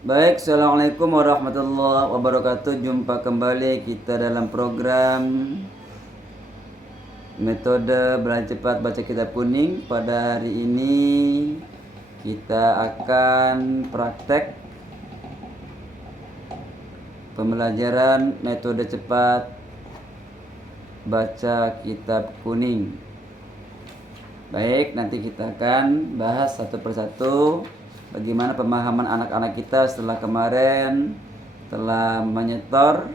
Baik, Assalamualaikum warahmatullahi wabarakatuh. Jumpa kembali kita dalam program metode belajar cepat baca kitab kuning. Pada hari ini kita akan praktek pembelajaran metode cepat baca kitab kuning. Baik, nanti kita akan bahas satu persatu bagaimana pemahaman anak-anak kita setelah kemarin telah menyetor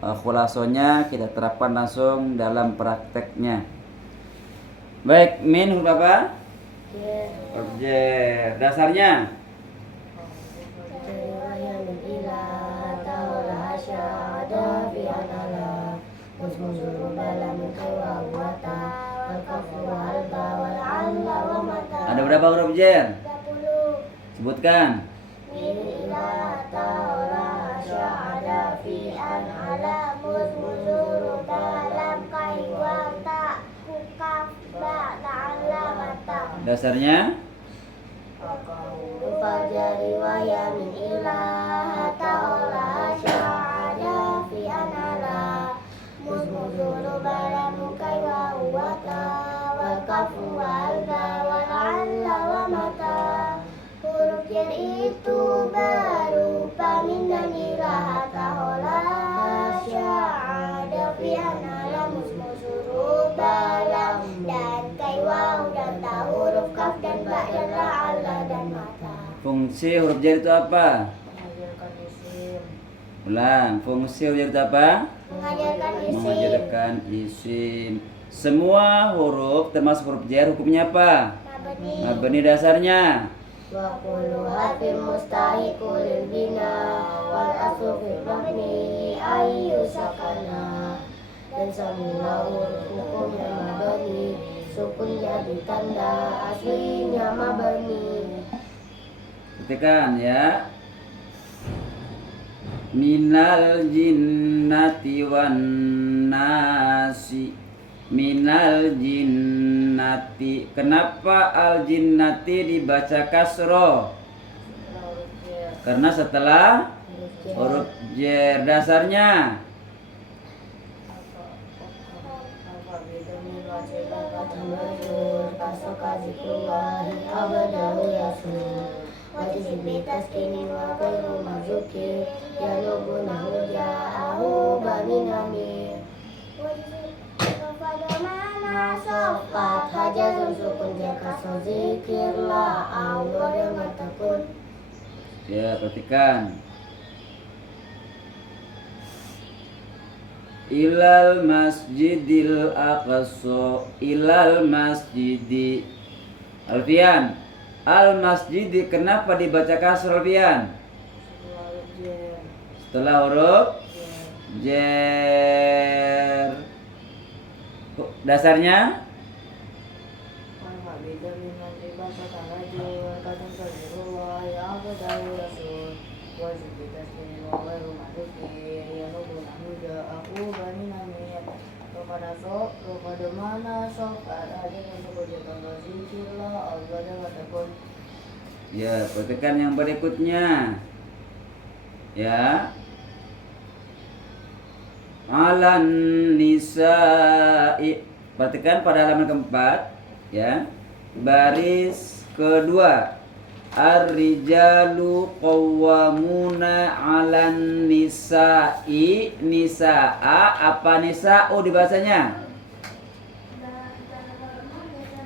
khulasonya, kita terapkan langsung dalam prakteknya. Baik, min huruf apa? Objek. Dasarnya ada berapa huruf jer? Sebutkan. Dasarnya huruf jar itu berupa min dan ilah tahola sya'ada fi anala musmusuru balam dan kai waw dan ta huruf kaf dan ba dan la'alla dan mata. fungsi huruf jar itu apa? Mengajarkan isim. Ulang, fungsi huruf jar itu apa? Mengajarkan isim. Semua huruf termasuk huruf jar hukumnya apa? Mabni. Dasarnya wa kullu harfin mustahiqul lil bina wal aslu fil mabni ayyu sakana, dan semua huruf hukumnya mabni, sukun jadi tanda aslinya mabni. ketikan ya. Minal jinnati wan nasi. Minal jinnati. Kenapa al jinnati dibaca kasro? Karena setelah huruf jar. Dasarnya sokat hajazun sukun jaka zikirlah Allah dengan tekun. ya, perhatikan. Ilal masjidil aqsa. Ilal masjidi. Alfian, al masjidi kenapa dibaca kasr Alfian? Setelah huruf jar. Dasarnya ya, perhatikan yang berikutnya ya. Alan nisa'i. Perhatikan pada halaman keempat ya. Baris kedua. Ar-rijalu qawwamuna 'alan nisa'i. Nisa'a apa nisa'u dibahasanya?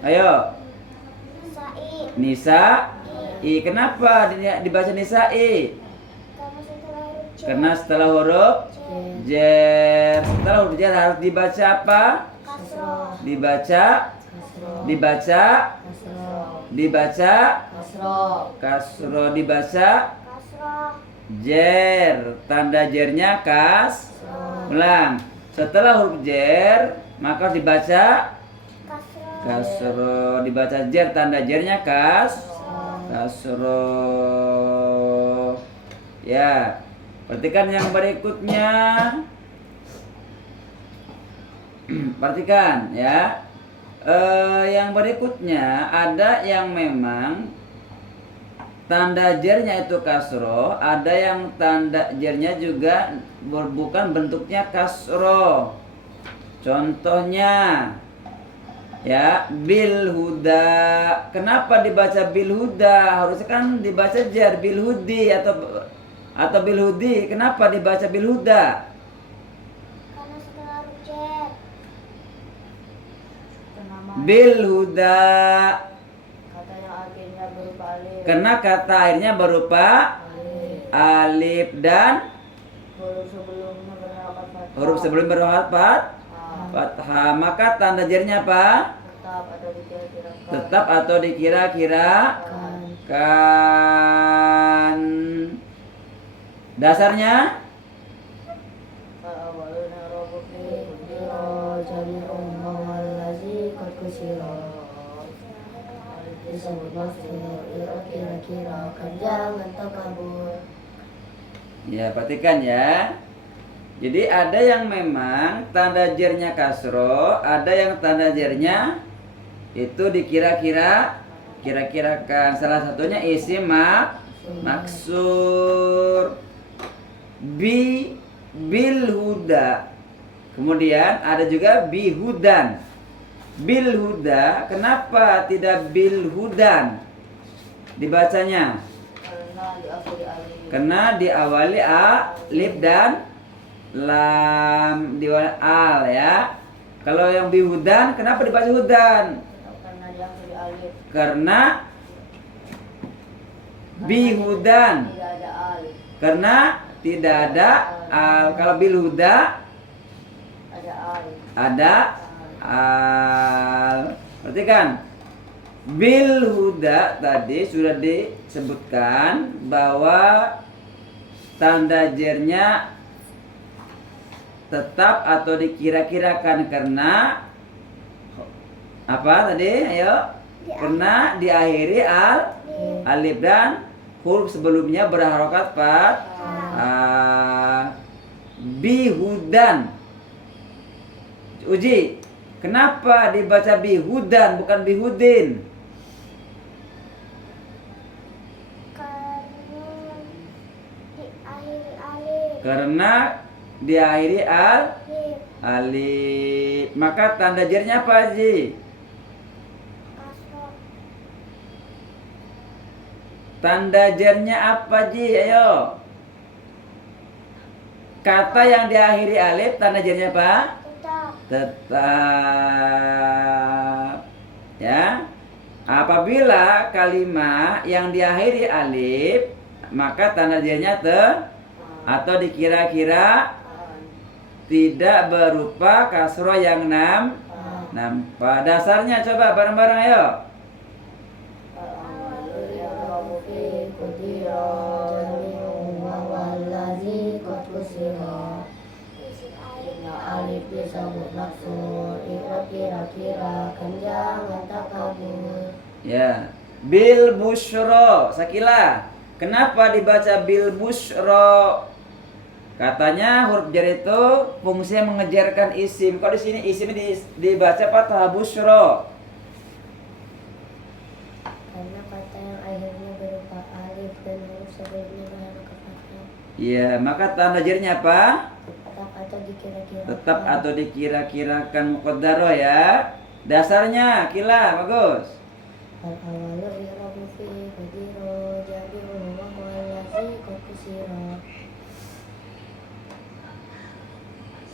Ayo. Nisa'i. Kenapa dibaca nisa'i? Karena setelah huruf jar. Setelah huruf jar harus dibaca apa? Dibaca kasro. Dibaca jar. Tanda jarnya ulang. Setelah huruf jar maka dibaca kasro. Dibaca jar, tanda jarnya kasro. Ya. Perhatikan yang berikutnya. Perhatikan ya. Yang berikutnya ada yang memang tanda jernya itu kasroh, ada yang tanda jernya juga bukan bentuknya kasroh. Contohnya ya, bil huda. Kenapa dibaca bil huda? Harusnya kan dibaca jar bil hudi atau bil hudi. Kenapa dibaca bil huda? Karena setelah huruf jar. Bil huda. Kata yang akhirnya berupa alif. Karena kata akhirnya berupa alif dan Huruf sebelumnya berharokat fathah. fathah. Maka tanda jarnya apa? Tetap atau dikira-kirakan. Tetap atau dikira-kirakan. Dasarnya Awaluna robo fi kudiro jami'un mawallazi qad kusiro. Disebut maksud kira-kira kan jangan takabur. ya, perhatikan ya. Jadi ada yang memang tanda jernya kasro, ada yang tanda jernya itu dikira-kirakan. Salah satunya isim maksur. Bil huda. Kemudian ada juga bihudan. Bil huda, kenapa tidak bil hudan dibacanya? Karena diawali alif dan lam, diwali al ya. Kalau yang bihudan, kenapa dibaca hudan? Karena diakhiri alif. Karena bihudan. Tidak ada alif. Karena tidak ada al. Kalau bilhuda Ada alif. ada al. Perhatikan, bil huda tadi sudah disebutkan bahwa tanda jernya tetap atau dikira-kirakan karena apa tadi? Ayo. Karena diakhiri alif dan huruf sebelumnya berharokat fathah. Bihudan. Uji. Kenapa dibaca bihudan bukan bihudin? Karena diakhiri alif. Maka tanda jernya apa, Ji? Tanda jernya apa, Ji? Ayo. Kata yang diakhiri alif, tanda jernya apa? Tetap. Ya. Apabila kalimat yang diakhiri alif, maka tanda jernya atau dikira-kira tidak berupa kasroh yang nampak. Dasarnya coba bareng-bareng ayo. Alif disebut maksud, kira-kira kan jangan takabur. Ya, bil busyro. Sakila, kenapa dibaca bil busyro? Katanya huruf jar itu fungsinya mengejarkan isim. Kalau di sini isimnya dibaca fathah busyro. Karena kata yang akhirnya berupa alif dan huruf sebelumnya berharokat fathah. Iya, maka tanda jarnya apa? Tetap atau dikira-kirakan. Tetap atau dikira-kirakan muqaddaro ya. Dasarnya kila bagus. Al-awalu i'rabu fi qadiro jami'u wa mu'allazi qad kusira.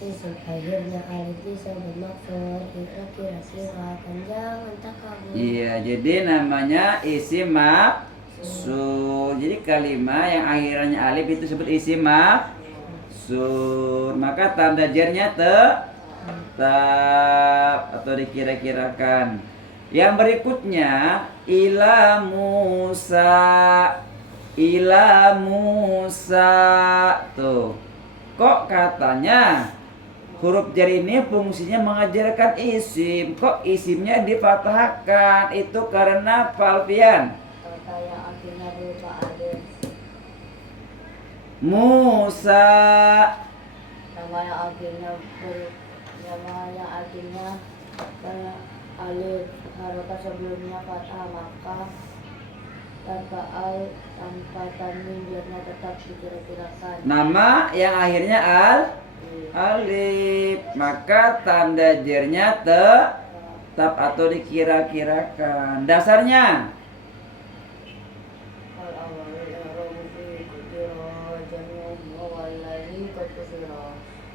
Isim akhirnya alif disebut maksud, kira-kira kan jangan takabur. Iya, jadi namanya isim maksud. Jadi kalimat yang akhirnya alif itu disebut isim maksud. Maka tanda jarnya tetap atau dikira-kirakan. Yang berikutnya ila Musa. Tuh. Kok katanya huruf jar ini fungsinya mengajarkan isim, kok isimnya difathahkan? Itu karena Falfian. Kata yang akhirnya berupa alif. Musa. Nama yang akhirnya alif harokat sebelumnya fathah, maka tanpa al, tanpa tanwin biarnya tetap dikira-kirakan. Nama yang akhirnya alif, maka tanda jernya tetap atau dikira-kirakan. Dasarnya Al awal i'rabu fi kutira jami'un wallazi qad kusira.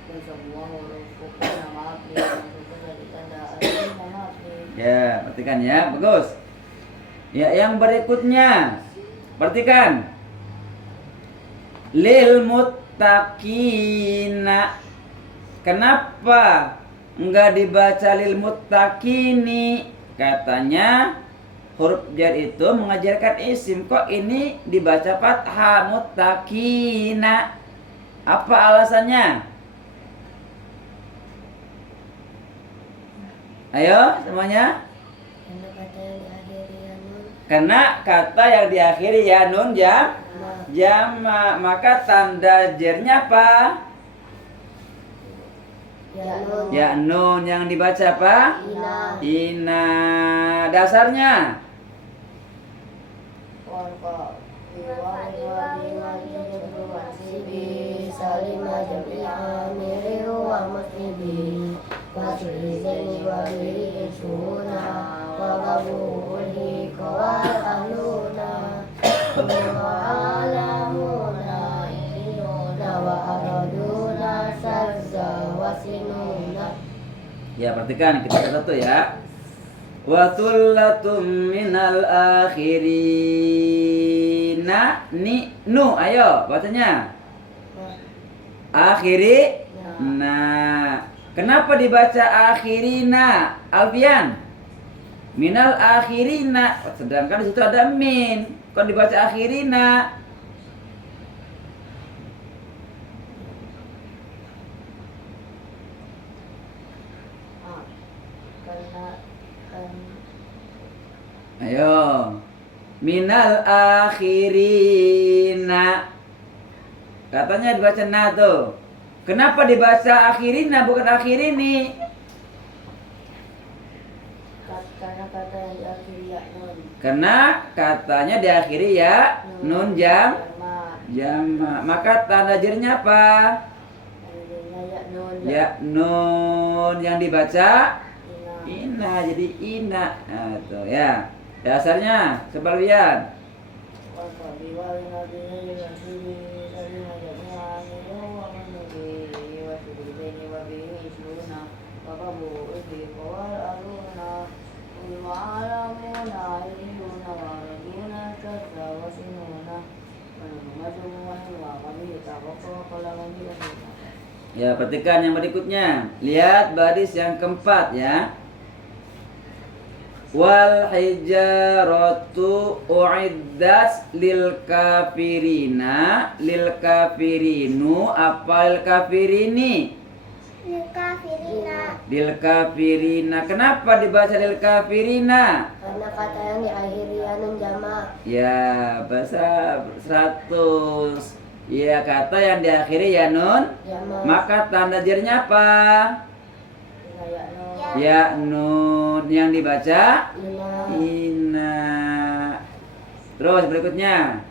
Dan semua huruf rukun nama abdi masukkan dari tanda alif nama abdi. ya, perhatikan ya, bagus. Ya, yang berikutnya perhatikan. Lil muttaqina. Kenapa enggak dibaca lil muttaqini? Katanya huruf jar itu mengajarkan isim, kok ini dibaca fathah muttaqina. Apa alasannya? Ayo semuanya. Karena kata yang diakhiri ya nun. Karena kata yang diakhiri ya nun jama, maka tanda jernya apa? Ya nun. Ya nun, yang dibaca apa? Ina. Ina. Dasarnya Wal fa salima jami'a miri wa muslibi wasri zaini wa bihi suna wa babuhi kawal ahluna wa alamuna iluna wa araduna sarza wasinuna. ya, perhatikan kita satu ya. Wa thullatum minal akhirina ni nu, ayo bacanya. Akhiri. Nah, kenapa dibaca akhirina, Alfian? Minal akhirina, sedangkan di situ ada min. Kok dibaca akhirina? Karena Ayo. Minal akhirina. Katanya dibaca na tuh. Kenapa dibaca akhirina bukan akhirini? karena kata yang diakhiri ya nun. Karena katanya diakhiri ya nun jama. Maka tanda jernya apa? Tandanya ya nun. Ya nun, yang dibaca Ina. ina, jadi ina. Nah, tuh ya. Dasarnya sebalian. Wal fa bi wa nabi wa sini salima jami'a miri wa muslibi wasri zaini wa bihi suna wa babuhi kawal ahluna wa alamuna iluna wa raduna sarza wasinuna wa numajumu'an wa qamita wa qalamun bi'asuna. Ya, perhatikan yang berikutnya. Lihat baris yang keempat ya. Wal hijaratu uiddat lil kafirina, lil kafirinu, apa lil kafirini? lil kafirina. Lil kafirina. Kenapa dibaca lil kafirina? Karena kata yang diakhiri ya nun jama. Ya, bahasa 100. Ya, kata yang diakhiri ya nun, Jama. maka tanda jernya apa? Ya nun. Ya nun, yang dibaca Ina. ina. Terus berikutnya.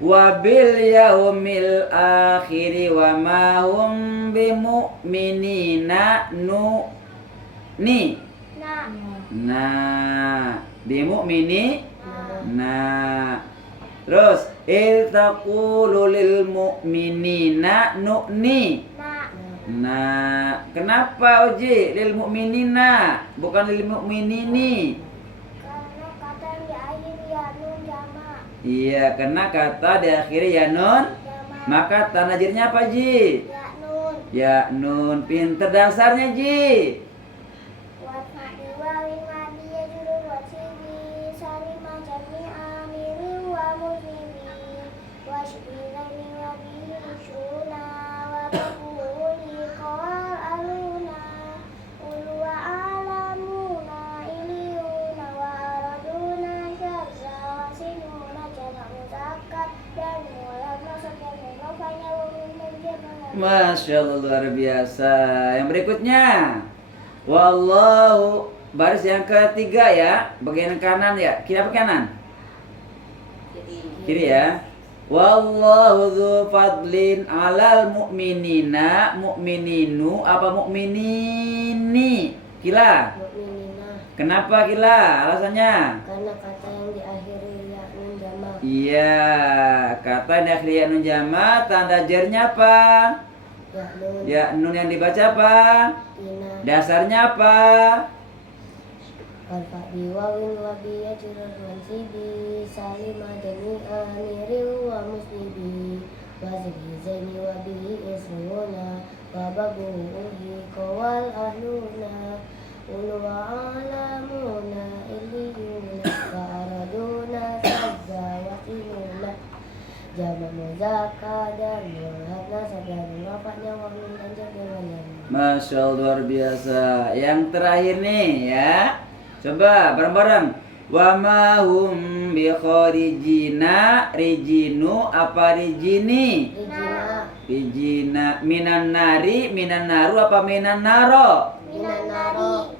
Wabil yaumil akhiri wa ma hum bimu'minina nu ni. Nah, Nah, bimu'mini. Nah. Nah. Terus iltaqulu lil mu'minina nu'ni. nah. Nah, kenapa Uji lil mu'minina bukan lil mu'minini? Karena kata yang diakhiri ya nun jama. Iya, karena kata diakhiri ya nun, Jama. maka tanda jirnya apa Ji? Ya nun. Ya nun, pinter dasarnya Ji. Wat mati wawin mati ya jurul wat sini salima jami'a miri wa muslibi wa syibiraini wa bihi syuna wa bakuli kawal aluna ulu wa alamuna iliyuna wa araduna syarza wa sinuna jama muzakkar dan mulad masuk dan mufanya wa mujamma. Masya Allah, luar biasa. Yang berikutnya, wallahu, baris yang ketiga ya, bagian kanan ya. Kiri apa kanan? Kiri ya. Wallahu dzu fadlin 'alal mu'minina. Mu'mininu apa mu'minini? Kila. Mukminina. Kenapa Kila? Alasannya? Karena kata yang diakhiri ya nun jamak. Iya, kata yang diakhiri ya nun jamak, tanda jernya apa? Ya nun. Ya nun yang dibaca apa? Ina. Dasarnya apa? Alfa biwawin wa biya jurur mansibi salima jami'a niriu wa muslibi wa zikri zaini wa bihi isruna wa babu uhi kawal ahluna ulu wa alamuna illiyuna wa araduna sajja wa qiluna jama muzaka dan muhatna sabdan wafaknya wa min anjar dengan Masya Allah, luar biasa. Yang terakhir nih ya. Coba bareng-bareng. Wa ma hum bi kharijina, rijinu apa rijini? Rijina Rijina minan nari, minan naru apa minan naro? minanari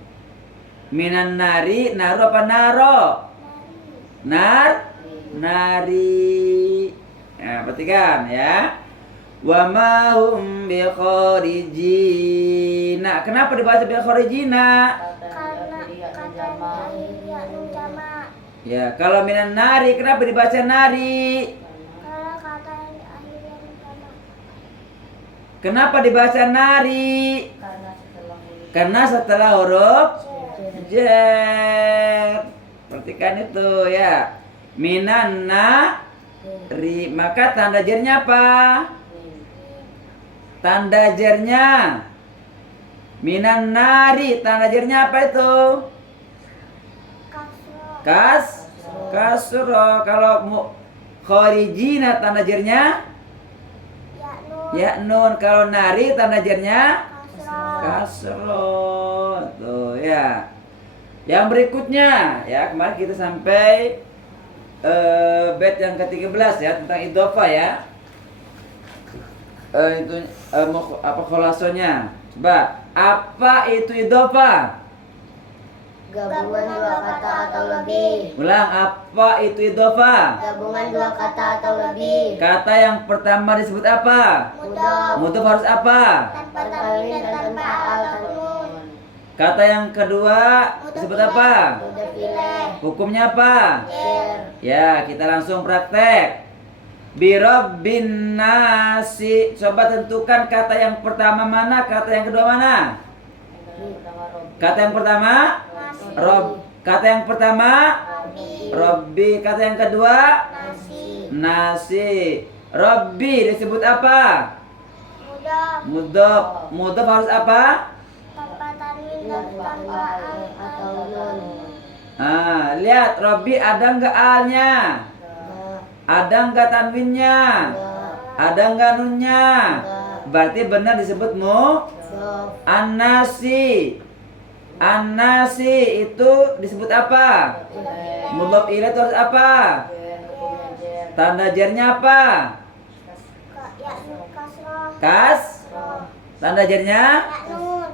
Minan nari, naru apa naro? Nari. Nah, perhatikan ya. Wa ma hum bi kharijina. Kenapa dibaca bi kharijina? karena kata yang ya nun jamak. Ya, kalau minan nari kenapa dibaca nari? Karena kata yang diakhiri ya nun jamak. Kenapa dibaca nari? Karena setelah huruf jer. Perhatikan itu ya. Minan nari, maka tanda jernya apa? Tanda jernya minan nari, tanda jernya apa itu? Kasro. Kasro. Kalau kharijina tanda jernya Ya nun. ya nun. Kalau nari tanda jernya Kasro. kasro. Tuh ya. Yang berikutnya ya, kemarin kita sampai bait yang ke-13 ya, tentang idhofah ya. Itu apa khulasonya? Coba, apa itu idhofah? Gabungan dua kata atau lebih. Ulang, apa itu idhofah? Gabungan dua kata atau lebih. Kata yang pertama disebut apa? Mudhof. Mudhof harus apa? Tanpa tanwin dan tanpa al atau nun. Kata yang kedua disebut apa? Mudhof ilaih. Hukumnya apa? Jer. Ya, kita langsung praktek. Birabbin nasi. Coba tentukan kata yang pertama mana, kata yang kedua mana? Kata yang pertama Rob. Kata yang pertama Robbi. Kata yang kedua Nasi. nasi. Robbi disebut apa? Mudhof. Mudhof. Mudhof harus apa? Tanpa tanwin dan tanpa al atau nun. Ah, lihat Robbi ada enggak alnya? Enggak. Ada enggak tanwinnya? Enggak. Ada enggak nunnya? Enggak. Berarti benar disebut Mudhof. An-nasi. An-nasi itu disebut apa? Mudhof ilaih itu harus apa? Tanda jernya apa? Ya nun kasroh. Kas. Tanda jernya Ya nun.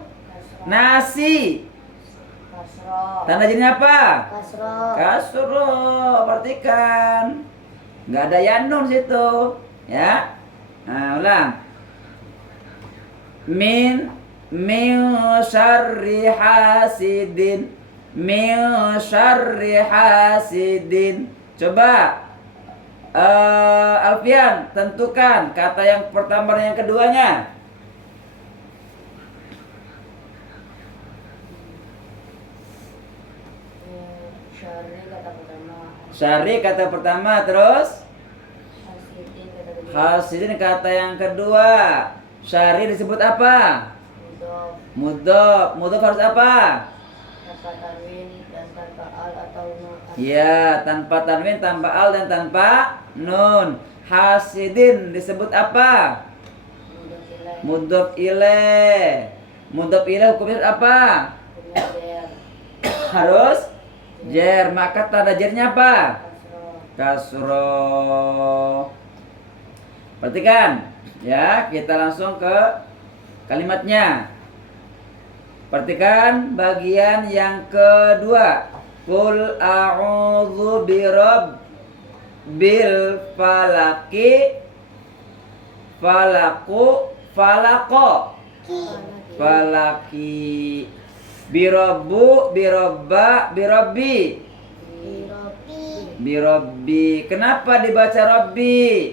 nasi. Tanda jernya apa? Kasroh. Kasro. Perhatikan. Nggak ada yanun situ. Ya. Nah, ulang. Min syarri hasidin. Min syarri hasidin. Coba Alfian tentukan kata yang pertama dan yang keduanya. Syarri kata pertama, terus hasidin kata yang kedua. Syarri disebut apa? Mudhof. Mudhof harus apa? Tanpa tanwin dan tanpa al atau nun. Ya, tanpa tanwin, tanpa al dan tanpa nun. Hasidin disebut apa? Mudhof ilaih. Mudhof ilaih hukumnya apa? Harus jer. Maka tanda jernya apa? Kasro. Perhatikan ya, kita langsung ke kalimatnya. Perhatikan bagian yang kedua. Qul a'udzu bil falaki falaku falako falaki birabbu birabba birabbi Birobi. birabbi. Kenapa dibaca rabbi?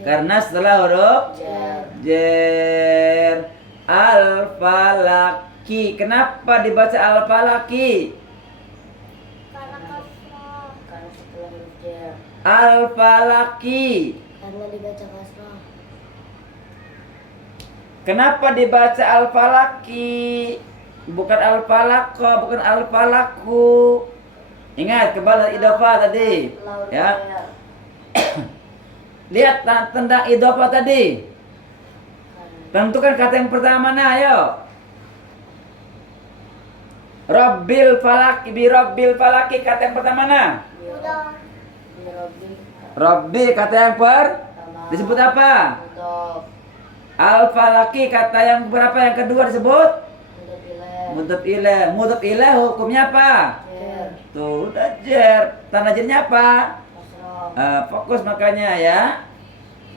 Karena setelah huruf jer. Al falaki. Kenapa dibaca al falaki? Karena kasrah. Karena setelah huruf jar. Al falaki. Karena dibaca kasrah. Kenapa dibaca al falaki? Bukan al falako, bukan al falaku. Ingat kebal idhofah tadi. Setelah huruf Ya. jar. Lihat tanda idhofah tadi. Tentukan kata yang pertama mana, ayo. Rabbil falaki, bi rabbil falaki, kata yang pertama mana? Mudah. Birobi. Rabbi kata yang disebut apa? Mudhof. Al falaki kata yang berapa, yang kedua disebut? Mudhof ilaih. Mudhof ilaih hukumnya apa? Jar. Tuh, udah jer. Tanda jernya apa? Kasrah. Fokus makanya ya.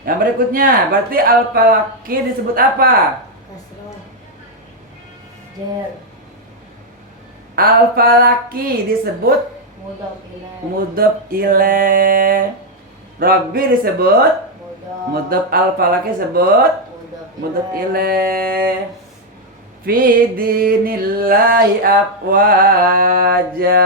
Yang berikutnya, berarti al falaki disebut apa? Kasrah. Jar. Al falaki disebut Mudhof ilaih. mudhof ilaih. Rabbi disebut Mudhof. mudhof, al falaki disebut mudhof ilaih. Fi dinillahi afwaja.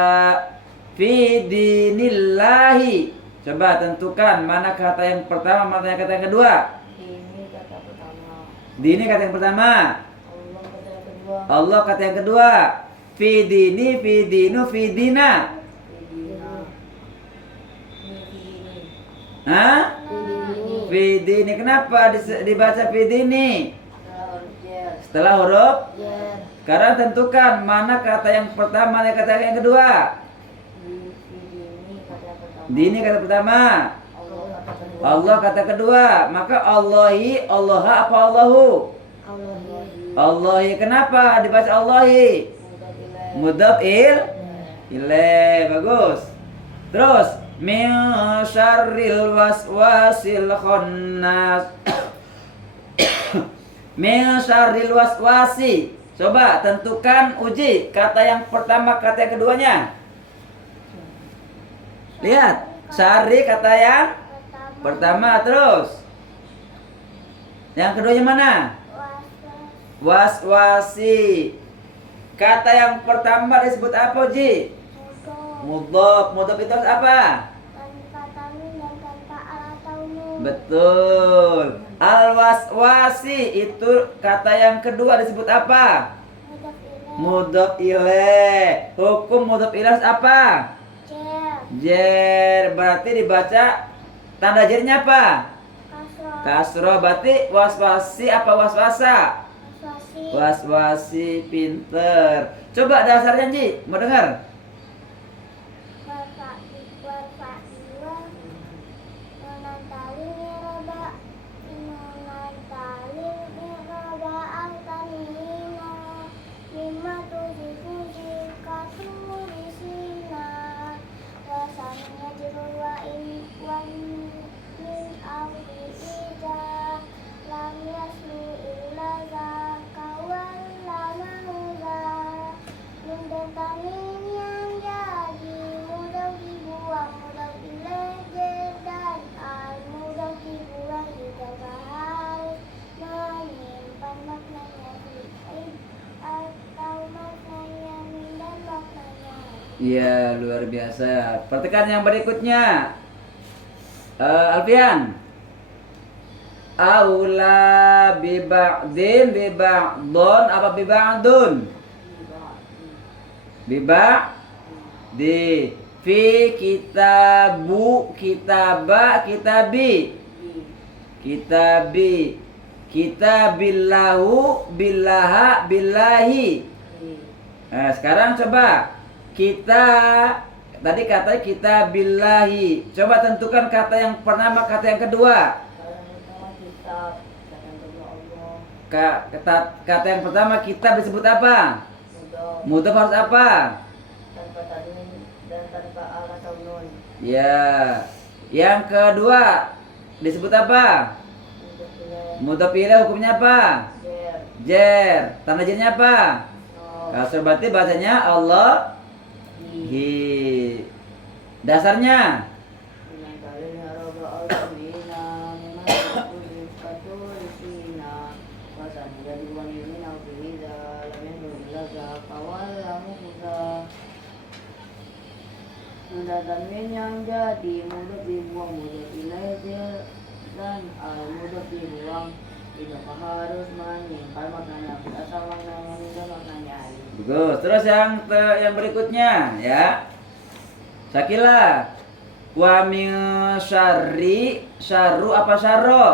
Fi dinillahi. Coba tentukan mana kata yang pertama, mana kata yang kedua. Ini kata pertama. Dini kata yang pertama. Allah kata yang kedua. Allah kata yang kedua. Fi dini, fi dinu, fi dina. Fidina. Ini. Hah? Ini. Fi dini. Kenapa dibaca fi dini? Setelah huruf jar. Setelah huruf. Jar. Sekarang tentukan mana kata yang pertama, mana kata yang kedua. Fidini kata yang pertama. Dini kata pertama. Allah kata kedua. Allah kata kedua. Maka Allahi, Allah apa Allahu? Allahi. Allahi. Kenapa dibaca Allahi? Mudhof ilaih. Mudhof ilaih. Bagus. Terus min syarril waswasil khannas. Min syarril waswasi. Coba tentukan, uji kata yang pertama, kata yang keduanya. Lihat, syarri kata yang pertama, terus yang keduanya mana? Waswasi. Kata yang pertama disebut apa, Ji? Mudhof. Mudhof itu apa? Tanpa tanwin dan tanpa al atau nun. Betul. Al-waswasi itu kata yang kedua disebut apa? Mudah ilaih. Mudhof ilaih. Hukum mudhof ilaih apa? Jer. Jer. Berarti dibaca tanda jernya apa? Kasrah. Kasroh. Berarti waswasi apa waswasa? Waswasi. Waswasi. Pinter. Coba dasarnya, Ji. Mau dengar? Warfa menantali miraba menantali miraba altanina mimma tuzifu jikatu disina wasanya jerwa min awli ija lam yaslu illa zakawal lama uza mendetanin yang jadi mudah dibuang mudah dilejer dan mudah dibuang tidak harus menyimpan maknanya di atau maknanya dan maknanya. Iya, luar biasa. Perhatikan yang berikutnya. Alfian. Aula bi ba'din bi ba'dun apa bi ba'dun? Bi ba'di. Fi kitabu kitaba kitabi. Kitabi. Kitabillahu billaha billahi. Nah, sekarang coba kita tadi kata kita billahi. Coba tentukan kata yang pertama, kata yang kedua. Kitab. Kata yang kedua Allah. Kata yang pertama kita disebut apa? Mudhof. Mudhof harus apa? Tanpa tanwin dan tanpa al atau Ya. Yang kedua disebut apa? Mudhof ilaih. Mudhof ilaih hukumnya apa? Jer. Jer. Tanda jernya apa? No. Kasur berarti bahasanya Allah. Hi. Hi. Dasarnya Dengan kali haroba al-amina memang kudus katulisina wasan jadi wanimin al-fihiza lamin laza kawal lamukuza Nunda tanwin yang jadi mudah dibuang mudah ilaih dan mudah dibuang tidak harus menyimpang maknanya asal maknanya mudah maknanya alif. bagus. Terus yang berikutnya ya. Sakila wa min syarri syarru apa syarro?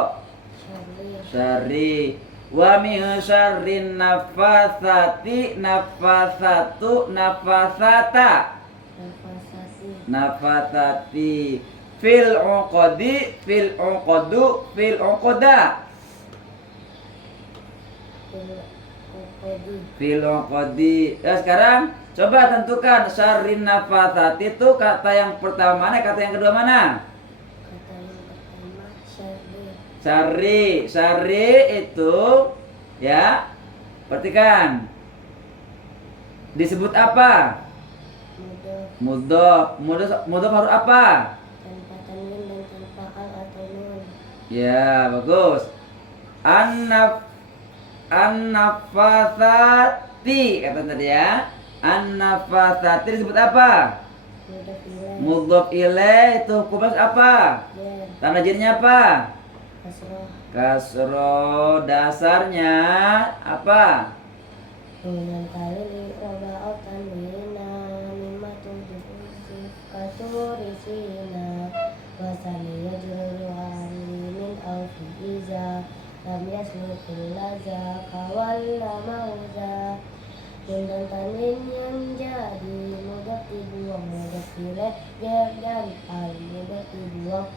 Syarri wa min syarrin nafathati nafathatu nafathata nafathati fil uqadi fil uqadu fil uqada fil uqadi. Ya sekarang coba tentukan syarrin nafathati itu kata yang pertama mana, kata yang kedua mana? Kata yang pertama syarri. Syarri, syarri itu ya. Perhatikan. Disebut apa? Mudhof. Mudhof harus apa? Tanpa tanwin dan tanpa al atau nun. Ya, bagus. An-nafathati kata tadi ya. An-nafathati disebut apa? Mudhof ilaih. Mudhof ilaih itu hukumnya apa? Jer. Tanda jernya apa? Kasroh. Kasro. Dasarnya apa? Dengan kali li roba tanwina mimma tujuh katurisina wasaniya juru min au fi iza lam yasluqil laza kawal mauza dan tanwin yang jadi mudhof dibuang mudhof ilaih jer dan al mudhof dibuang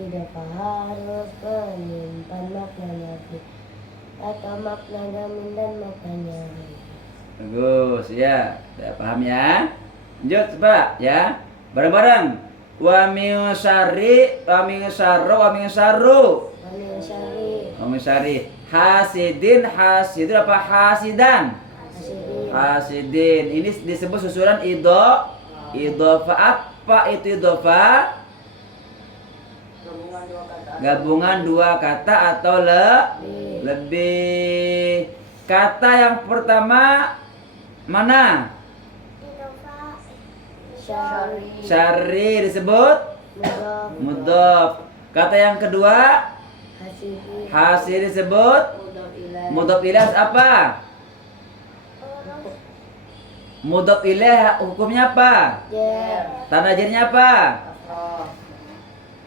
idafah harus menyimpan maknanya atau makna gamin dan maknanya. Bagus ya. Sudah paham ya? Lanjut coba ya. Bareng-bareng. Wa min syarri wa min syarru wa min syarru. Amin syari. Wa min syarri hasidin hasidun apa hasidan? Hasidin. Hasidin. Ini disebut susunan idhofa. Apa itu idhofa? Gabungan dua kata. Gabungan dua kata atau lebih. Kata yang pertama mana? Idofah. Syari. Syarri disebut Mudhof. mudhof. Kata yang kedua Hasidin. hasil disebut Mudhof ilaih. mudhof ilaih apa? Mudhof ilaih hukumnya apa? Jer. Tanda jernya apa? Kasroh.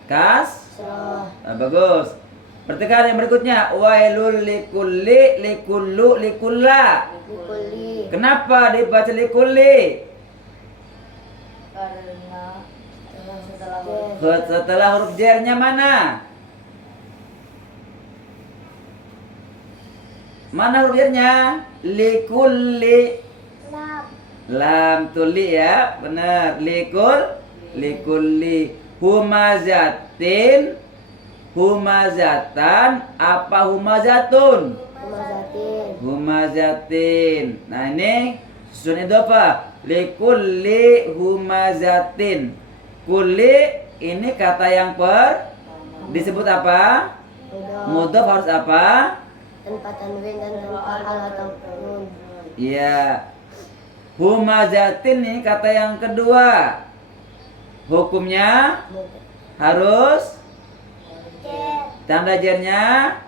Kas. Sroh. Bagus. Perhatikan yang berikutnya. Wailul likulli likullu likulla. Likulli. Kenapa dibaca likulli? Karena Jer. Setelah huruf jernya mana? Mana huruf jernya? Likulli. Lam. Lam tuli ya, benar. Likulli. Humazatin. Humazatan apa humazatun? Humazatin. Humazatin. Nah ini susun idhofah. Likulli humazatin. Kulli ini kata yang disebut apa? Mudhof. Mudhof harus apa? Tanpa tanwin dan tanpa al atau nun. Iya. Humazatin ini kata yang kedua. Hukumnya Mudhof. harus Jer. tanda jernya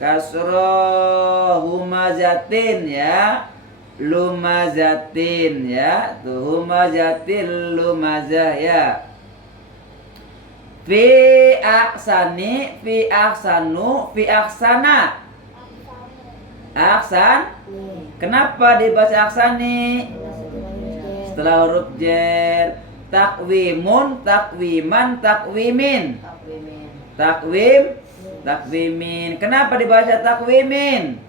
kasroh. Humazatin ya. Lumazatin ya. Tuh humazatin lumazah ya. Fi ahsani, fi ahsanu, fi ahsana. Ahsan. Nih. Kenapa dibaca aksani? Setelah huruf jer. Setelah huruf jer. Takwimun, takwiman, takwimin. takwimin. Takwim, takwimin. Kenapa dibaca takwimin?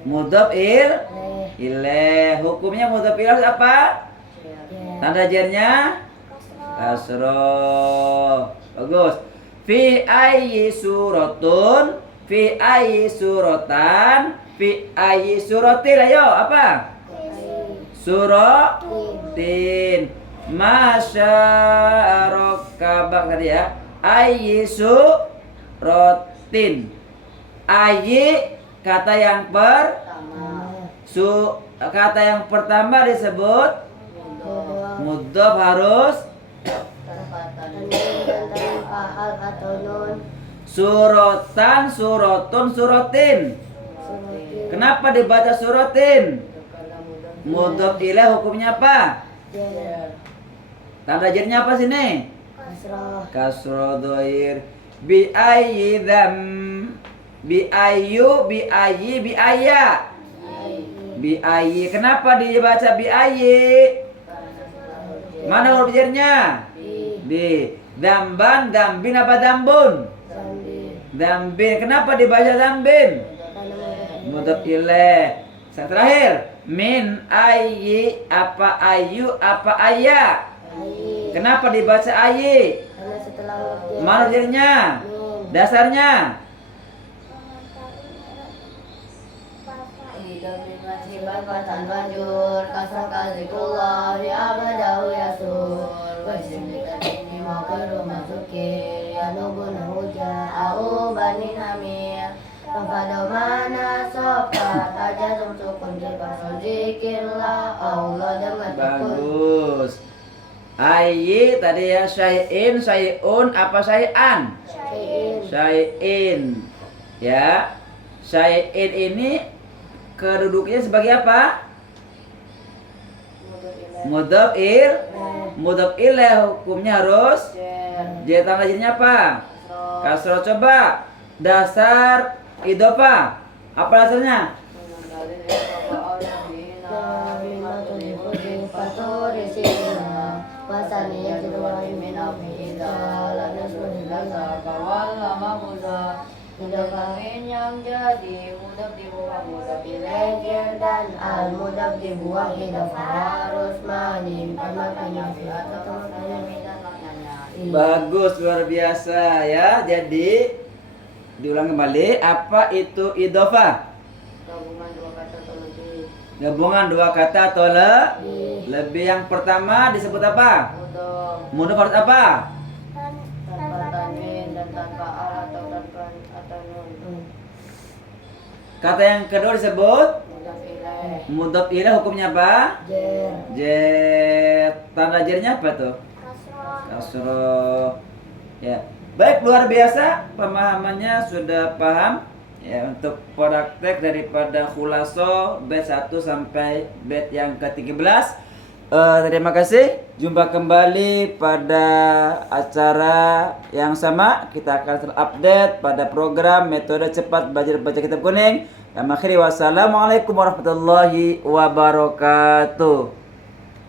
Mudhof Leh. ilaih. Hukumnya mudhof ilaih apa? Jer. Jer. Tanda jernya kasroh. Bagus. Fi ayyi suratun, fi ayyi suratan, fi ayyi suratil. Ayo, apa? Suratin. Masyarokabak tadi ya. Ayyi suratin. Ayyi kata yang kata yang pertama disebut mudhof harus Al atau nun. suratan, suratun, suratin. Kenapa dibaca suratin? Mudhof ilaih hukumnya apa? Tanda jernya apa sini? Kasroh dhair. Bi ayyi dzam, bi ayyu, bi ayyi, bi ayya. Bi ayyi. Kenapa dibaca bi ayyi? Mana huruf jernya? Bi. Damban, dambin apa dambun? Dambin. Kenapa dibaca dambin? Mudhof ilaih. Yang terakhir, min ayyi apa ayyu apa ayya? Kenapa dibaca ayyi? Karena setelah huruf Mana jernya? Dasarnya? Hidup masih bapatan bajur kasar kazikullah ya badawi asur wasimita ini mau ke rumah suki ya nubuna huja au bani namir kepada mana sofa aja sukun jepasol zikirlah Allah dengan Bagus. Ayyi tadi ya syai'in, syai'un apa syai'an? Syai'in. Ya. Syai'in ini keduduknya sebagai apa? Mudhof ilaih hukumnya harus jadi tanda jernya apa? Kasroh. Coba dasar idhofah. Apa dasarnya? Mudhof yang jadi mudhof dibuang mudhof ilaih dan al mudhof dibuang idhaf harus menyimpan maknanya fi atau maknanya. Bagus, luar biasa ya. Jadi diulang kembali, apa itu idhofah? Gabungan dua kata atau lebih. Gabungan dua kata atau lebih. Yang pertama disebut apa? Mudhof Mudhof harus apa? tanpa tanwin dan tanpa al atau tanpa atau nun. Kata yang kedua disebut Mudhof ilaih. mudhof ilaih hukumnya apa? Jer. Tanda jernya apa tuh? Kasroh. Ya. Baik, luar biasa pemahamannya, sudah paham ya. Untuk praktek daripada khulasoh bait 1 sampai bait yang ke-13. Terima kasih. Jumpa kembali pada acara yang sama. Kita akan terupdate pada program metode cepat belajar baca kitab kuning. Yang akhiri, wassalamualaikum warahmatullahi wabarakatuh.